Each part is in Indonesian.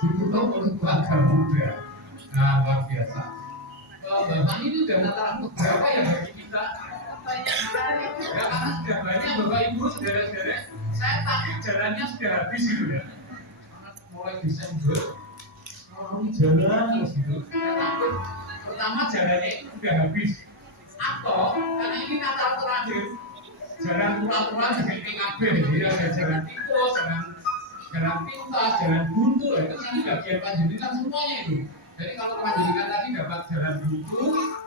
ditutup oleh keluarga muda. Nah, luar biasa. Bapak ini sudah nataran berapa ya bagi kita? Ya karena sudah banyak Bapak Ibu, saudara-saudara, saya takut jalannya sudah habis gitu ya. Karena mulai Desember, orang jalan terus gitu. Saya takut pertama jalannya itu sudah habis. Atau karena ini Natal terakhir, jalan pura-pura juga PKB, jadi ada jalan tikus, jalan pintas, jalan buntu, itu kan bagian panjenengan semuanya itu. Jadi kalau panjenengan tadi dapat jalan buntu,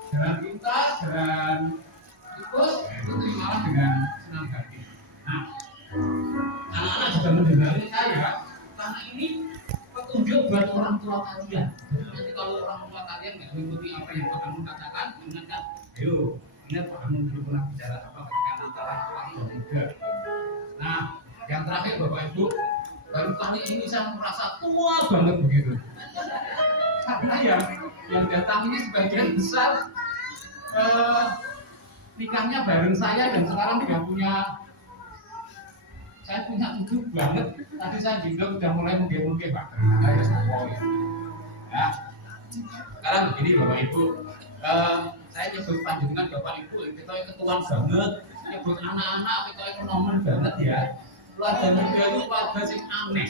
jalan pintas, jalan tikus, itu terimalah dengan senang hati. Nah, anak-anak juga mendengarkan saya, karena ini petunjuk buat orang tua kalian. Jadi nanti kalau orang tua kalian nggak mengikuti apa yang Pak Anu katakan, ingatkan, ayo, ingat Pak Anu dulu pernah bicara apa ketika antara tua dan muda. Nah, yang terakhir Bapak Ibu, baru kali ini saya merasa tua banget begitu. Karena yang datang ini sebagian besar nikahnya bareng saya dan sekarang juga saya punya cucu banget. Tadi saya juga udah mulai mungkin Pak. Saya semua ya. Sekarang begini Bapak Ibu, saya nyebut panjenengan Bapak Ibu, kita ketuaan banget, nyebut anak-anak kita ekonomen banget ya. Keluarga muda itu keluarga sing aneh.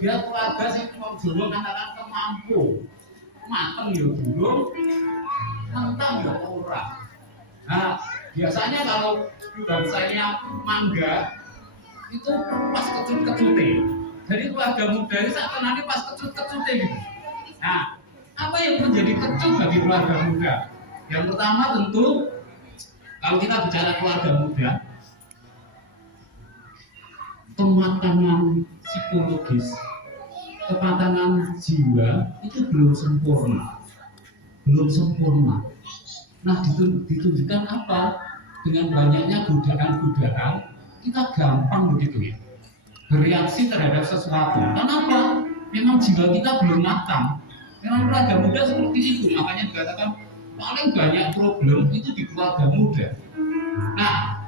Dia keluarga sing wong Jawa katakan kemampu. Mateng ya durung, mentang ya ora. Nah, biasanya kalau bangsanya mangga itu pas kecut-kecute. Jadi keluarga muda ini saya kenali pas kecut-kecute gitu. Nah, apa yang menjadi kecut bagi keluarga muda? Yang pertama tentu kalau kita bicara keluarga muda, kematangan psikologis, kematangan jiwa itu belum sempurna. Nah, ditunjukkan apa? Dengan banyaknya godaan-godaan, kita gampang begitu ya bereaksi terhadap sesuatu. Kenapa? Memang jiwa kita belum matang. Memang keluarga muda seperti itu, makanya dikatakan paling banyak problem itu di keluarga muda. Nah,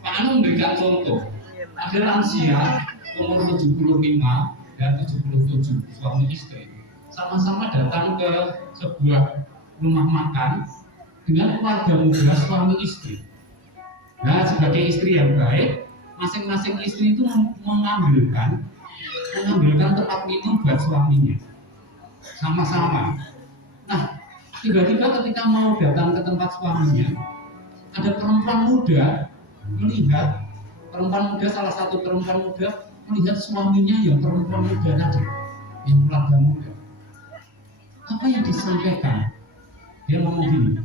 Pak Anu memberikan contoh. Ada lansia umur 75 dan 77 suami istri sama-sama datang ke sebuah rumah makan dengan keluarga muda suami istri. Nah, sebagai istri yang baik, masing-masing istri itu mengambilkan tempat minum buat suaminya sama-sama. Nah, tiba-tiba ketika mau datang ke tempat suaminya, ada perempuan muda melihat salah satu perempuan muda melihat suaminya yang perempuan muda tadi, yang keluarga muda. Apa yang disampaikan? Dia ngomong gini,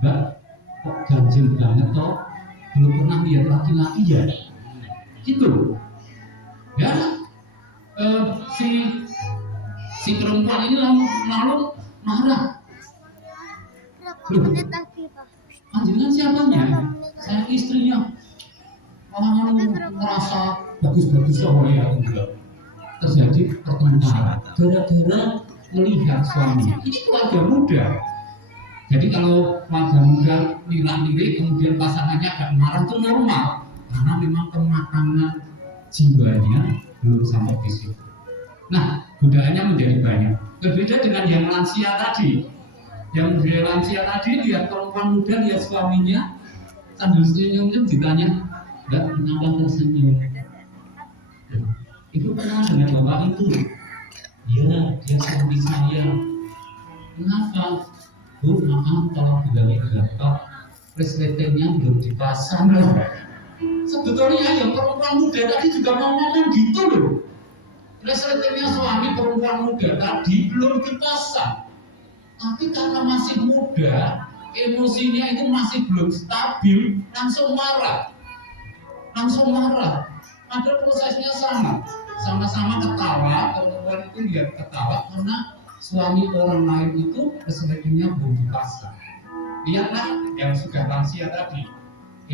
Mbak, kok ganjil banget toh? Belum pernah lihat laki-laki ya? Gitu. Ya, si perempuan ini lalu marah. Loh, panjenengan siapanya? Saya istrinya. Orang-orang merasa bagus-bagus ya, terjadi pertengkaran gara-gara melihat suaminya. Ini keluarga muda. Jadi kalau keluarga muda lirik kemudian pasangannya agak marah itu normal, karena memang kematangan jiwanya belum sampai di situ. Nah, godaannya menjadi banyak. Berbeda dengan yang lansia tadi. Yang lansia tadi lihat perempuan muda lihat suaminya sambil senyum-senyum ditanya, "Mbak, kenapa tersenyum?" Ibu kenal dengan bapak itu? Iya, dia suami saya. Kenapa? Bu, maaf kalau bilangnya gampang, resletingnya belum dipasang loh. Sebetulnya yang perempuan muda tadi juga mau ngomong gitu loh. Resletingnya suami perempuan muda tadi belum dipasang. Tapi karena masih muda, emosinya itu masih belum stabil, langsung marah. Ada prosesnya sama-sama ketawa, perempuan itu lihat ketawa karena suami orang lain itu resletingnya belum dipasang. Lihatlah yang sudah lansia tadi,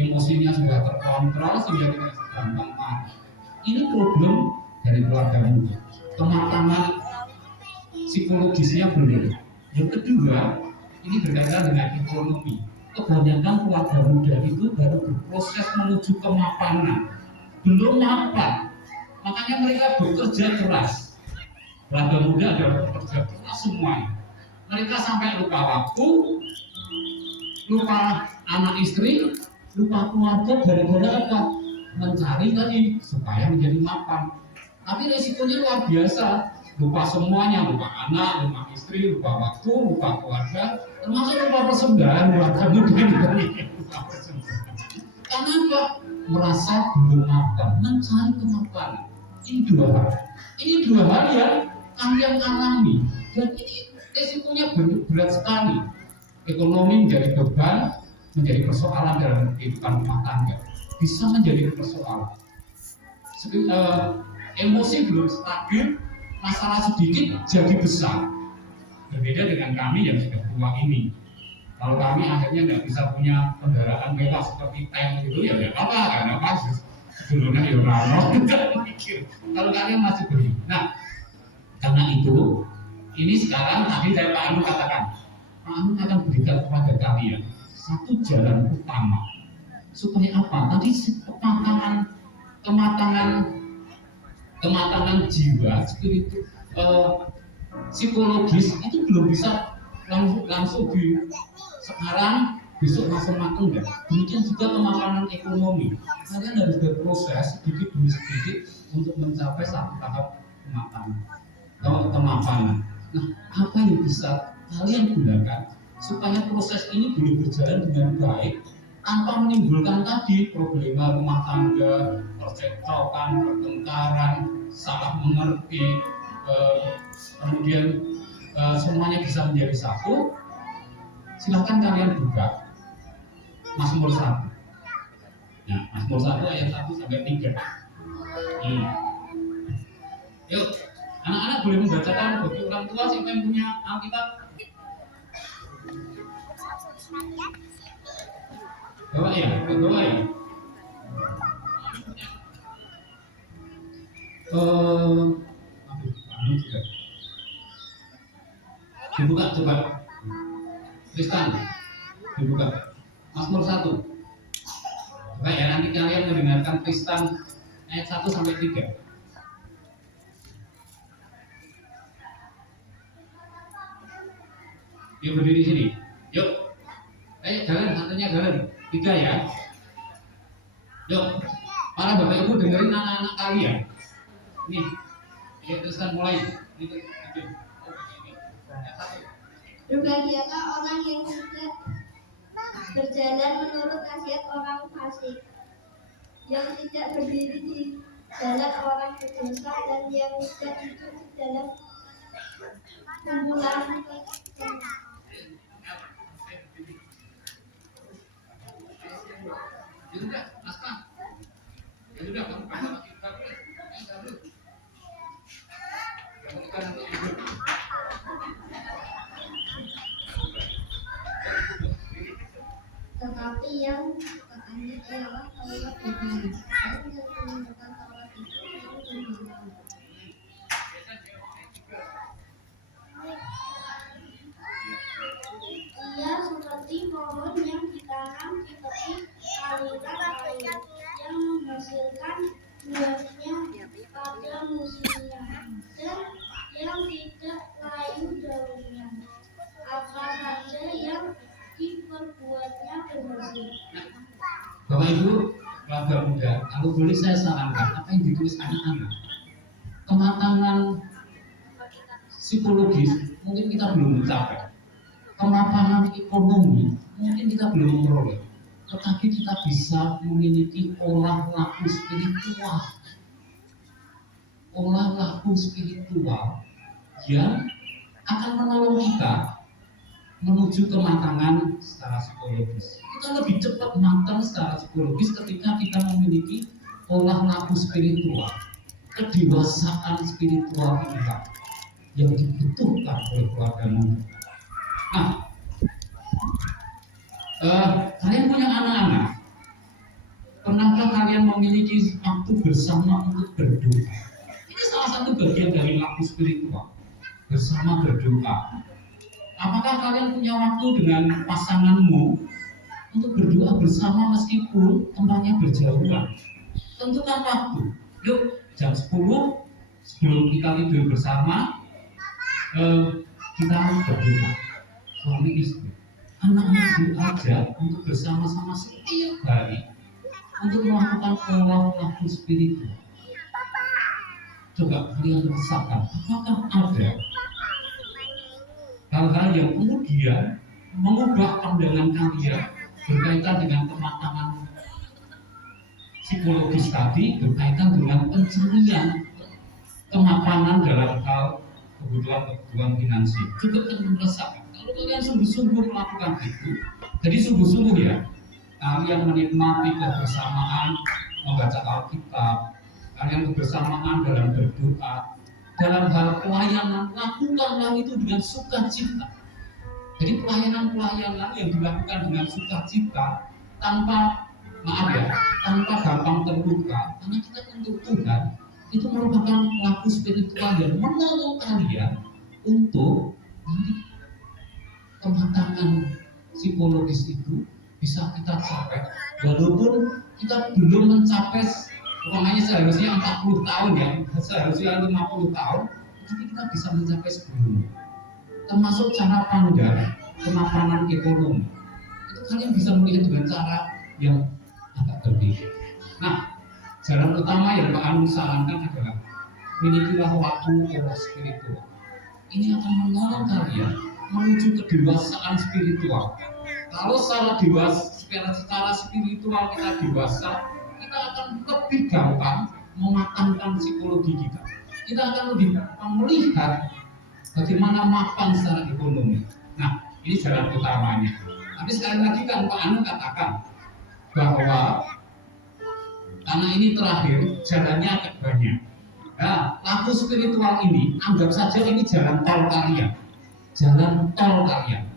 emosinya sudah terkontrol sehingga tidak gampang marah. Ini problem dari keluarga muda. Kematangan psikologisnya belum. Yang kedua, ini berkaitan dengan ekonomi. Kebanyakan keluarga muda itu baru berproses menuju kemapanan, belum mapan. Makanya mereka bekerja keras. Raga muda adalah pekerja keras semuanya. Mereka sampai lupa waktu, lupa anak istri, lupa keluarga gara-gara apa? Mencari tadi supaya menjadi mapan. Tapi resikonya luar biasa. Lupa semuanya, lupa anak, lupa istri, lupa waktu, lupa keluarga, termasuk lupa persembahan keluarga muda juga. Lupa persembahan. Karena apa? Merasa belum mapan, mencari kemapanan. Ini dua hal. Ini dua hal yang kalian alami. Dan ini resikonya berat sekali. Ekonomi menjadi beban, menjadi persoalan dalam kehidupan rumah tangga. Bisa menjadi persoalan. Emosi belum stabil, masalah sedikit jadi besar. Berbeda dengan kami yang sudah tua ini. Kalau kami akhirnya nggak bisa punya kendaraan mewah seperti tank gitu, ya nggak apa-apa, karena apa? Sebelumnya ya rano, mikir. Kalau kalian masih beli. Nah, karena itu, ini sekarang tadi saya Pak Anu katakan, Pak Anu akan berikan kepada kalian satu jalan utama supaya apa? Tadi kematangan jiwa, spiritu, psikologis itu belum bisa langsung di sekarang besok langsung matang ya. Demikian juga kematangan ekonomi. Kalian harus berproses sedikit demi sedikit untuk mencapai satu tahap kematangan. Nah, apa yang bisa kalian gunakan supaya proses ini boleh berjalan dengan baik tanpa menimbulkan tadi problema rumah tangga, percekcokan, pertengkaran, salah mengerti, kemudian semuanya bisa menjadi satu. Silahkan kalian buka Mazmur 1. Nah, Mazmur 1 ayat 1 sampai 3. Yuk, anak-anak boleh membacakan bagi orang tua siapa yang punya Alkitab. Bawa ya, bawa ya. Dibuka coba. Tristan, dibuka. Mazmur 1. Coba ya, nanti kalian mendengarkan Tristan ayat 1 sampai 3. Yuk berdiri sini. Yuk. Jalan, satunya jalan. 3 ya. Yuk. Para bapak ibu dengerin anak-anak kalian. Nih. Ya, Tristan mulai. Itu. Berbahagialah orang yang tidak berjalan menurut nasihat orang fasik, yang tidak berdiri di jalan orang berdosa, dan yang tidak duduk di dalam kumpulan tetapi yang katanya ialah Taurat Ibrani, dan yang menunjukkan Taurat itu yang berbeda. Ia seperti pohon yang ditanam di tepi aliran air, yang menghasilkan buahnya pada musimnya, dan yang tidak layu daunnya. Apa saja yang diperbuatnya berhasil. Bapak Ibu, keluarga muda, kalau boleh saya sarankan apa yang ditulis anak-anak, kematangan psikologis mungkin kita belum mencapai, kematangan ekonomi mungkin kita belum memperoleh, tetapi kita bisa memiliki olah laku spiritual yang akan menolong kita menuju kematangan secara psikologis. Kita lebih cepat matang secara psikologis ketika kita memiliki olah laku spiritual, kedewasaan spiritual kita yang dibutuhkan oleh keluarga muda. Nah, kalian punya anak-anak, pernahkah kalian memiliki waktu bersama untuk berdoa? Ini salah satu bagian dari laku spiritual, bersama berdoa. Apakah kalian punya waktu dengan pasanganmu untuk berdoa bersama meskipun tempatnya berjauhan? Tentukan waktu. Yuk, jam 10 sebelum kita tidur bersama, kita berdoa suami istri, anak-anak diajak untuk bersama-sama setiap hari untuk melakukan olah spiritual. Coba kalian rasakan, apakah ada hal-hal yang kemudian mengubah pandangan kalian berkaitan dengan kematangan psikologis tadi, berkaitan dengan pencurian kemapanan dalam hal kebutuhan finansial. Coba kalian rasakan, kalau kalian sungguh-sungguh melakukan itu, jadi sungguh-sungguh ya, kalian menikmati kebersamaan membaca Alkitab, kalian kebersamaan dalam berdoa, dalam hal pelayanan, lakukanlah itu dengan sukacita. Jadi pelayanan-pelayanan yang dilakukan dengan sukacita tanpa tanpa gampang terluka, karena kita untuk Tuhan itu merupakan laku spiritual yang menolong kalian untuk nanti kematangan psikologis itu bisa kita capai, walaupun kita belum mencapai umpamanya seharusnya 40 tahun ya, seharusnya 50 tahun, tapi kita bisa mencapai sebelumnya. Termasuk cara pandang kemapanan ekonomi, itu kalian bisa melihat dengan cara yang agak berbeda. Nah, jalan utama yang Pak Anu sarankan adalah milikilah waktu olah spiritual. Ini akan menolong kalian menuju kedewasaan spiritual. Kalau secara spiritual kita dewasa, kita akan lebih gampang mematangkan psikologi kita. Kita akan lebih gampang melihat bagaimana mapan secara ekonomi. Nah, ini jalan utamanya. Tapi sekali lagi kan Pak Anu katakan bahwa karena ini terakhir, jalannya agak banyak. Nah, laku spiritual ini, anggap saja ini jalan tol kalian. Jalan tol kalian.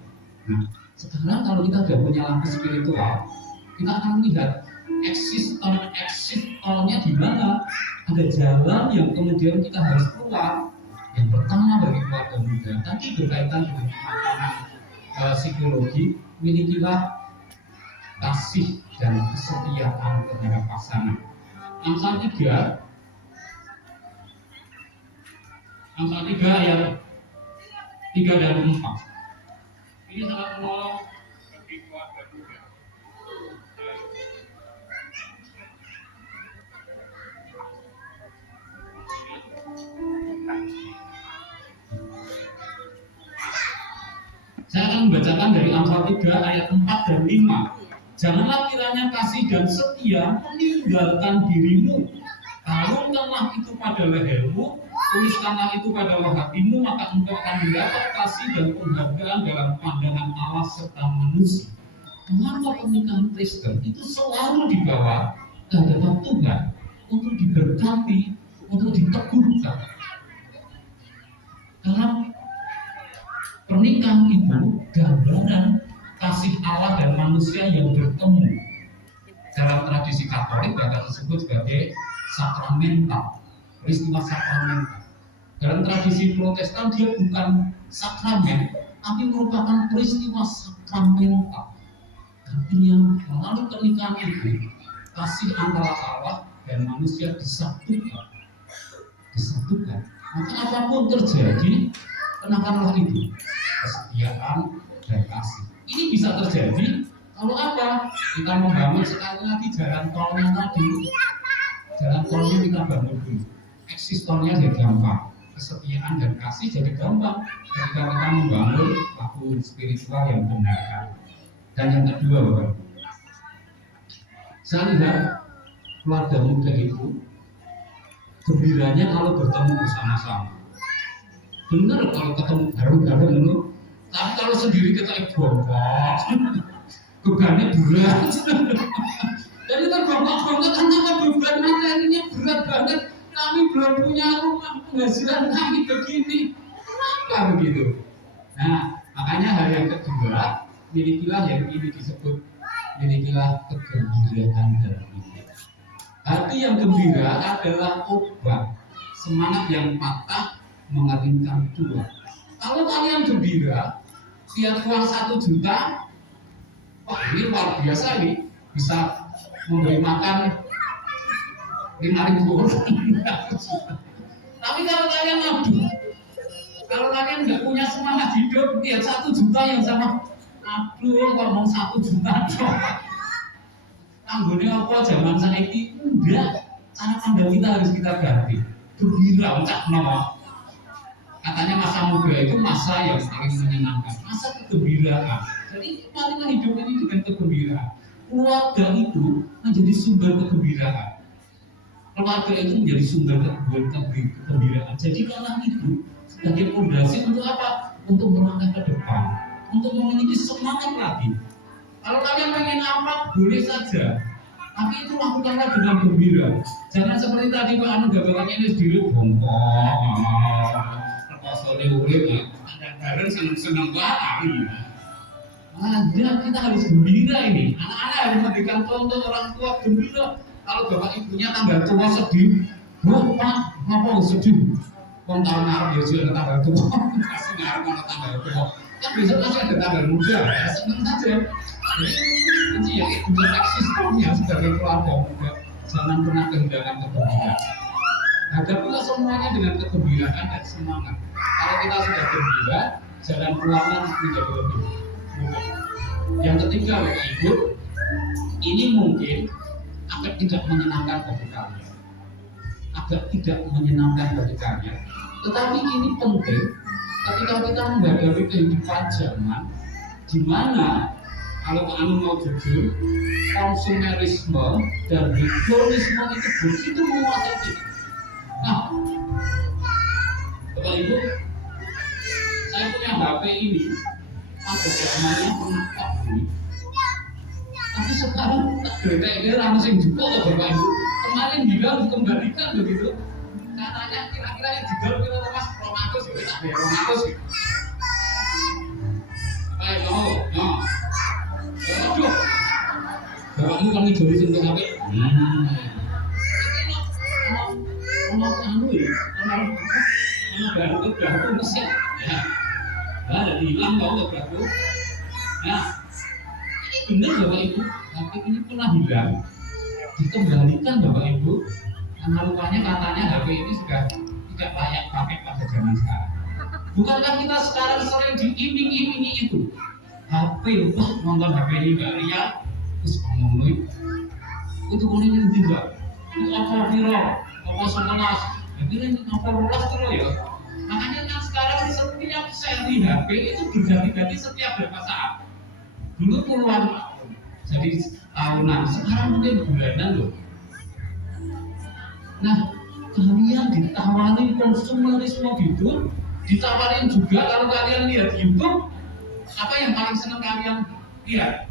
Nah, sekarang kalau kita sudah punya laku spiritual, kita akan lihat exit tolnya di mana. Ada jalan yang kemudian kita harus keluar. Yang pertama bagi keluarga muda, tadi berkaitan dengan makanan psikologi, milikilah kasih dan kesetiaan terhadap pasangan. Amsal 3 ayat 3 dan 4. Ini sangat menolong bagi keluarga muda. Saya akan membacakan dari Amsal 3 ayat 4 dan 5. Janganlah kiranya kasih dan setia meninggalkan dirimu. Kalungkanlah itu pada lehermu, tuliskanlah itu pada hatimu, maka engkau akan mendapat kasih dan penghargaan dalam pandangan Allah serta manusia. Mengapa pernikahan Kristen itu selalu dibawa ke hadapan Tuhan untuk diberkati, untuk diteguhkan? Karena pernikahan itu gambaran kasih Allah dan manusia yang bertemu. Dalam tradisi Katolik bahkan disebut sebagai sakramental, peristiwa sakramental. Dalam tradisi Protestan dia bukan sakramen, tapi merupakan peristiwa sakramental. Artinya melalui pernikahan itu kasih antara Allah dan manusia disatukan. Maka apapun terjadi, kenakanlah itu kesetiaan dan kasih. Ini bisa terjadi kalau apa? Kita membangun sekali lagi jalan tolnya tadi. Jalan tolnya kita bangun dulu. Eksistornya jadi gampang. Kesetiaan dan kasih jadi gampang ketika kita membangun laku spiritual yang benar. Dan yang kedua, Bapak, saya lihat keluarga muda itu gembiranya kalau bertemu bersama-sama. Benar kalau ketemu bareng-bareng itu. Tapi kalau sendiri kita bongkok, bebannya berat. Dan itu bongkok-bongkok karena beban materinya berat banget. Kami belum punya rumah, penghasilan kami begini. Kenapa begitu? Nah, makanya hal yang kedua, milikilah yang ini disebut milikilah kegembiraan dalam hidup. Hati yang gembira adalah obat. Semangat yang patah mengeringkan tulang. Kalau kalian gembira, lihat uang 1 juta, wah ini luar biasa ini, bisa memberi makan 5.000 orang. Tapi kalau kalian aduh, kalau kalian nggak hidup ya 1 juta yang sama. Aduh, ngomong 1 juta dong. Tanggungnya apa zaman saiki? Enggak. Cara pandang kita harus kita ganti. Gembira, ucap nama. Katanya masa muda itu masa yang paling menyenangkan, masa kegembiraan. Jadi marilah hidup ini dengan kegembiraan. Keluarga itu menjadi sumber kegembiraan. Keluarga itu menjadi sumber kegembiraan. Jadi orang itu sebagai fondasi untuk apa? Untuk melangkah ke depan, untuk memiliki semangat lagi. Kalau kalian pengen apa, boleh saja. Tapi itu lakukanlah dengan gembira. Jangan seperti tadi Pak Anu gambarannya ini sendiri bongkok. Sore urip ada bareng seneng-seneng banget. Nah, kita harus gembira ini. Anak-anak harus memberikan contoh orang tua gembira. Kalau bapak ibunya tanggal tua sedih, Pak, ngapa sedih? Kau tahun ngarep ya sudah tanggal tua, kasih ngarep mana tanggal tua. Kan besok masih ada tanggal muda, ya seneng saja. Jadi ya itu eksistemnya sebagai keluarga muda. Jangan pernah kehilangan kegembiraan. Hadapilah semuanya dengan kegembiraan dan semangat. Kalau kita sudah gembira, jalan keluarnya menjadi lebih mudah. Yang ketiga, Bapak Ibu, ini mungkin agak tidak menyenangkan bagi kalian, agak tidak menyenangkan bagi kalian. Tetapi ini penting ketika kita menghadapi kehidupan zaman di mana kalau Pak Anu mau jujur, konsumerisme dan hedonisme itu begitu menguasai kita. Nah, Bapak Ibu, saya punya HP ini, ada zamannya pernah tak beli. Tapi sekarang tak beli, langsung juga loh Bapak Ibu. Kemarin bilang dikembalikan begitu. Katanya kira-kira yang dijual kira Mas 200 ya, tak bayar 200 ya. Ayo, aduh, Bapak Ibu kan ngejoli sentuh HP. Anu ya, baru mesin, ya, ada hilang kau baru. Nah, ini benar Bapak Ibu, tapi ini pernah hilang, dikembalikan Bapak Ibu. Karena rupanya katanya HP ini sudah tidak layak pakai pada zaman sekarang. Bukankah kita sekarang sering diiming-imingi itu? HP, wah nonton HP ini nggak lihat, terus ngomongin, itu kuning tidak, itu apa viral? Apa 11, jadi ini apa 12 dulu ya. Makanya kan sekarang setiap seri HP itu berganti-ganti setiap berapa saat. Dulu puluhan tahun, jadi tahunan, sekarang mungkin bulanan loh. Nah, kalian ditawarin konsumerisme gitu, ditawarin juga kalau kalian lihat YouTube, apa yang paling senang kalian lihat?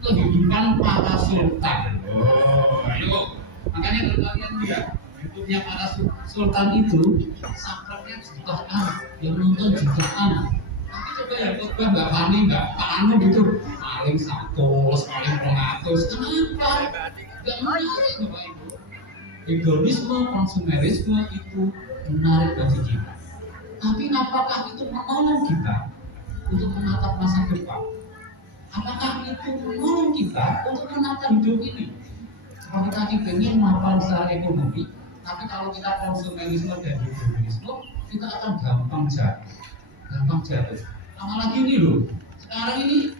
Kehidupan para sultan. Oh, ayo. Makanya kalau kalian lihat YouTube-nya para sultan itu subscribe-nya jutaan, yang nonton jutaan. Tapi coba ya, coba Mbak Fani, Mbak Pak Anu gitu, paling 100, paling 200. Kenapa? Gak menarik Bapak Ibu. Hedonisme, konsumerisme itu menarik bagi kita. Tapi apakah itu menolong kita untuk menatap masa depan? Apakah itu menolong kita untuk menata hidup ini? Kalau kita ingin mapan secara ekonomi, tapi kalau kita konsumerisme dan hedonisme, kita akan gampang jatuh. Apalagi ini loh, sekarang ini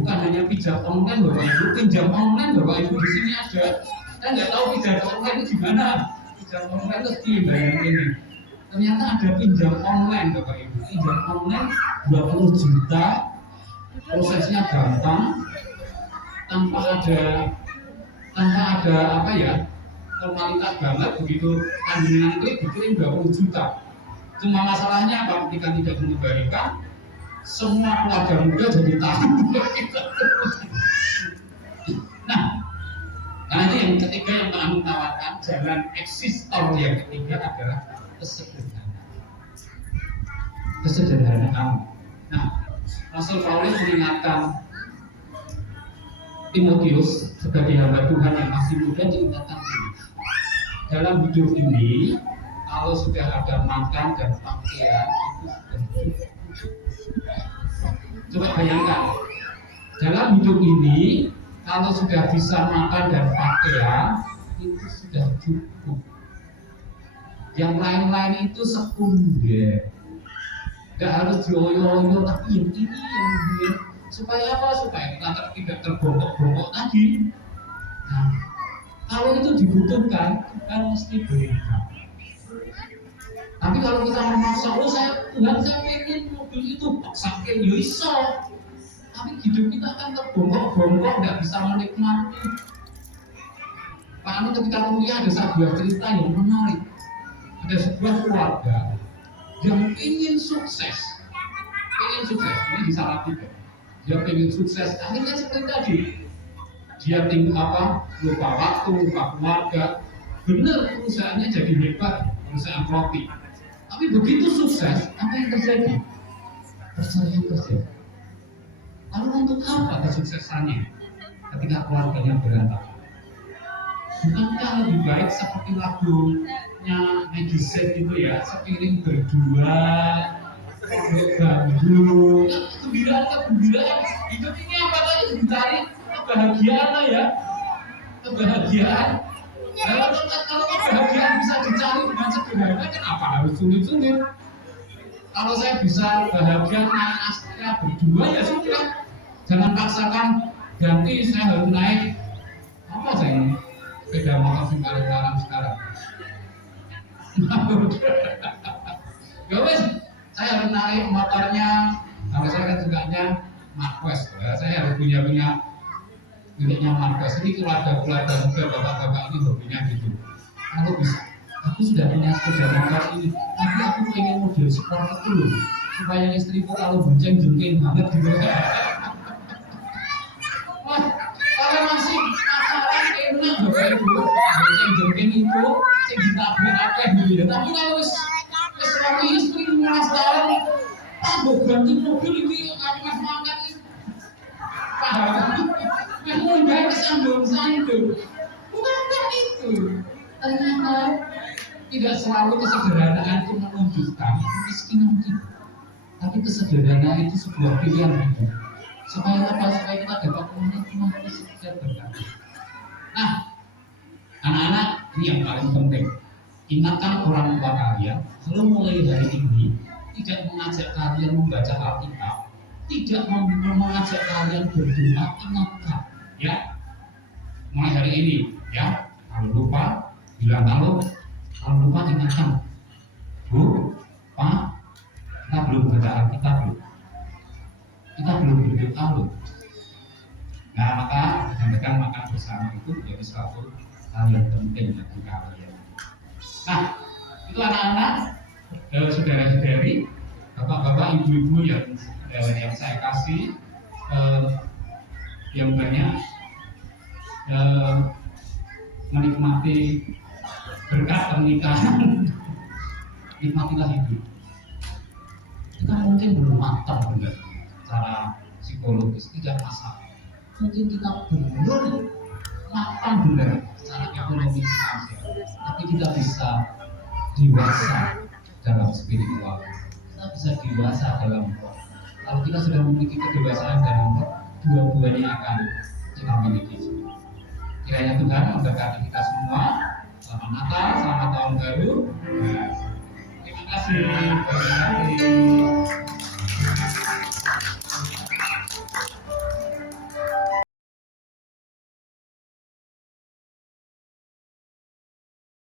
bukan hanya pijat online Bapak Ibu, pinjam online Bapak Ibu di sini ada. Saya nggak tahu pijat online itu gimana. Pijat online itu bayang ini. Ternyata ada pinjam online Bapak Ibu. Pinjam online 20 juta, prosesnya gampang, tanpa ada apa ya, formalitas banget. Begitu tandingan klik dikirim 20 juta. Cuma masalahnya apa? Ketika tidak mengembalikan, semua keluarga muda jadi tahu. Nah ini yang ketiga yang Pak Anu tawarkan, jalan eksistor yang ketiga adalah kesederhanaan. Nah, Rasul Paulus mengingatkan Timotius sebagai hamba Tuhan yang masih muda, diingatkan ini. Dalam hidup ini, kalau sudah ada makan dan pakaian itu sudah cukup. Coba bayangkan, dalam hidup ini kalau sudah bisa makan dan pakaian itu sudah cukup. Yang lain-lain itu sekunder. Nggak harus dioyo-oyo, tapi yang ini supaya apa? Supaya kita tidak terbongkok-bongkok tadi. Nah, kalau itu dibutuhkan, Tuhan mesti berikan. Tapi kalau kita memaksa, oh Tuhan saya pengen mobil itu, paksakan ya iso. Tapi hidup kita kan terbongkok-bongkok, nggak bisa menikmati. Pak Anu ketika kuliah ada sebuah cerita yang menarik. Ada sebuah keluarga yang ingin sukses, ini di Salatiga. Dia ingin sukses, akhirnya seperti tadi. Dia lupa waktu, lupa keluarga. Benar perusahaannya jadi hebat, perusahaan roti. Tapi begitu sukses, apa yang terjadi? Perceraian terjadi. Lalu untuk apa kesuksesannya? Ketika keluarganya berantakan. Bukankah lebih baik seperti lagunya Maggie Z itu ya, sepiring berdua, bambu, kegembiraan. Hidup ini apa tadi dicari? Kebahagiaan ya, kebahagiaan. Kalau kebahagiaan bisa dicari dengan sederhana, kenapa harus sulit-sulit? Kalau saya bisa bahagia naik Astrea berdua ya sudah, jangan paksakan ganti saya harus naik apa saya ini sepeda motor paling larang sekarang. Ya wes, saya harus naik motornya. Kalau saya kan sukanya Marquez, ya, saya harus punya miliknya Marquez. Ini keluarga muda bapak-bapak ini hobinya gitu. Kalau bisa, aku sudah punya sepeda motor ini, tapi aku pengen model sport itu loh, supaya istriku kalau bonceng jengking banget gitu. Wah, kalau masih pacaran enak bapak ibu, bonceng jengking itu, sing ditabrak akeh gitu ya. Tapi kalau wis suami istri 15 tahun, tambah ganti mobil ini, mas mangkat ini, paham? Yang mudah kesambung-sambung, bukan itu. Ternyata tidak selalu kesederhanaan itu menunjukkan kemiskinan kita, tapi kesederhanaan itu sebuah pilihan hidup. Supaya apa? Supaya kita dapat menikmati setiap berkat. Nah, anak-anak, ini yang paling penting. Ingatkan orang tua kalian, kalau mulai hari ini tidak mengajak kalian membaca Alkitab, tidak mengajak kalian berdoa, ingatkan, ya. Mulai hari ini, ya. Kalau lupa, bilang kalau lupa ingatkan, Bu, Pak, kita belum baca Alkitab loh, kita belum berdoa loh. Nah, maka dengan makan bersama itu menjadi suatu hal yang penting bagi kalian. Nah, itu anak-anak, saudara-saudari, bapak-bapak, ibu-ibu yang saya kasih yang banyak menikmati berkat pernikahan. Nikmatilah hidup. Kita mungkin belum matang benar secara psikologis, tidak masalah. Mungkin kita belum matang benar secara ekonomi finansial, tapi kita bisa dewasa dalam spiritual. Kita bisa dewasa dalam roh. Kalau kita sudah memiliki kedewasaan dalam roh, dua-duanya akan kita miliki. Kiranya Tuhan memberkati kita semua. Selamat Natal, selamat tahun baru. Terima kasih.